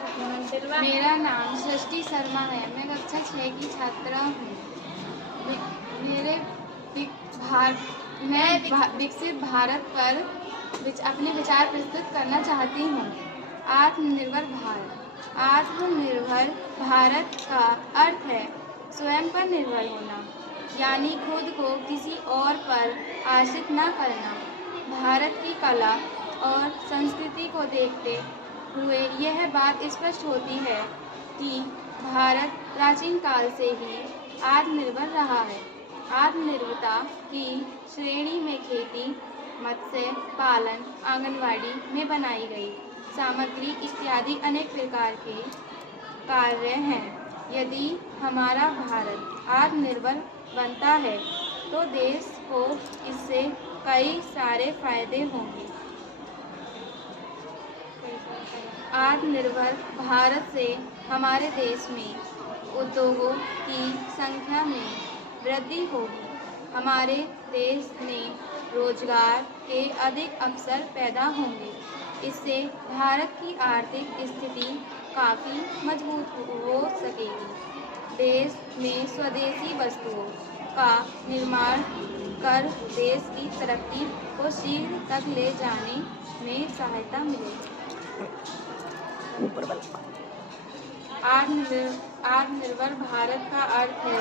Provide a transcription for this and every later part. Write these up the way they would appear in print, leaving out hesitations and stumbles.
मेरा नाम सृष्टि शर्मा है। मैं कक्षा 6 की छात्रा हूँ। मेरे विकसित भारत पर अपने विचार प्रस्तुत करना चाहती हूँ। आत्मनिर्भर भारत। आत्मनिर्भर भारत का अर्थ है स्वयं पर निर्भर होना, यानी खुद को किसी और पर आश्रित न करना। भारत की कला और संस्कृति को देखते हुए यह बात स्पष्ट होती है कि भारत प्राचीन काल से ही आत्मनिर्भर रहा है। आत्मनिर्भरता की श्रेणी में खेती, मत्स्य पालन, आंगनवाड़ी में बनाई गई सामग्री इत्यादि अनेक प्रकार के कार्य हैं। यदि हमारा भारत आत्मनिर्भर बनता है तो देश को इससे कई सारे फायदे होंगे। आत्मनिर्भर भारत से हमारे देश में उद्योगों की संख्या में वृद्धि होगी। हमारे देश में रोजगार के अधिक अवसर पैदा होंगे। इससे भारत की आर्थिक स्थिति काफ़ी मजबूत हो सकेगी। देश में स्वदेशी वस्तुओं का निर्माण कर देश की तरक्की को शीघ्र तक ले जाने में सहायता मिलेगी। आत्मनिर्भर भारत का अर्थ है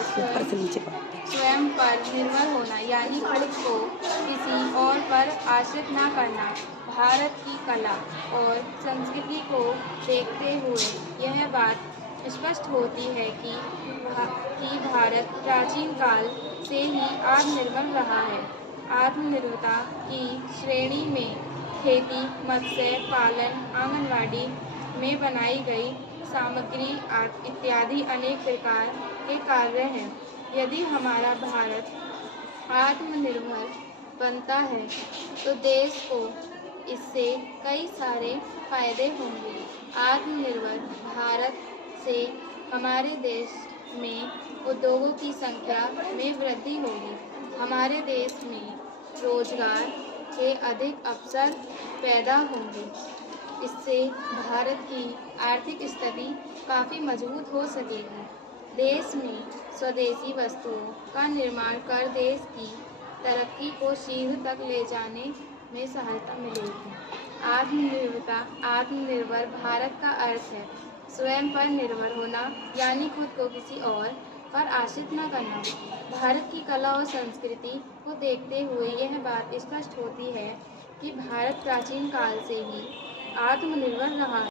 स्वयं पर निर्भर होना, यानी खुद को किसी और पर आश्रित न करना। भारत की कला और संस्कृति को देखते हुए यह बात स्पष्ट होती है कि भारत प्राचीन काल से ही आत्मनिर्भर रहा है। आत्मनिर्भरता की श्रेणी में खेती, मत्स्य पालन, आंगनवाड़ी में बनाई गई सामग्री इत्यादि अनेक प्रकार के कार्य हैं। यदि हमारा भारत आत्मनिर्भर बनता है तो देश को इससे कई सारे फायदे होंगे। आत्मनिर्भर भारत से हमारे देश में उद्योगों की संख्या में वृद्धि होगी। हमारे देश में रोजगार के अधिक अवसर पैदा होंगे। इससे भारत की आर्थिक स्थिति काफ़ी मजबूत हो सकेगी। देश में स्वदेशी वस्तुओं का निर्माण कर देश की तरक्की को शीघ्र तक ले जाने में सहायता मिलेगी। आत्मनिर्भर भारत का अर्थ है स्वयं पर निर्भर होना, यानी खुद को किसी और पर आश्रित न करना। भारत की कला और संस्कृति को देखते हुए यह बात स्पष्ट होती है कि भारत प्राचीन काल से ही आत्मनिर्भर रहा है।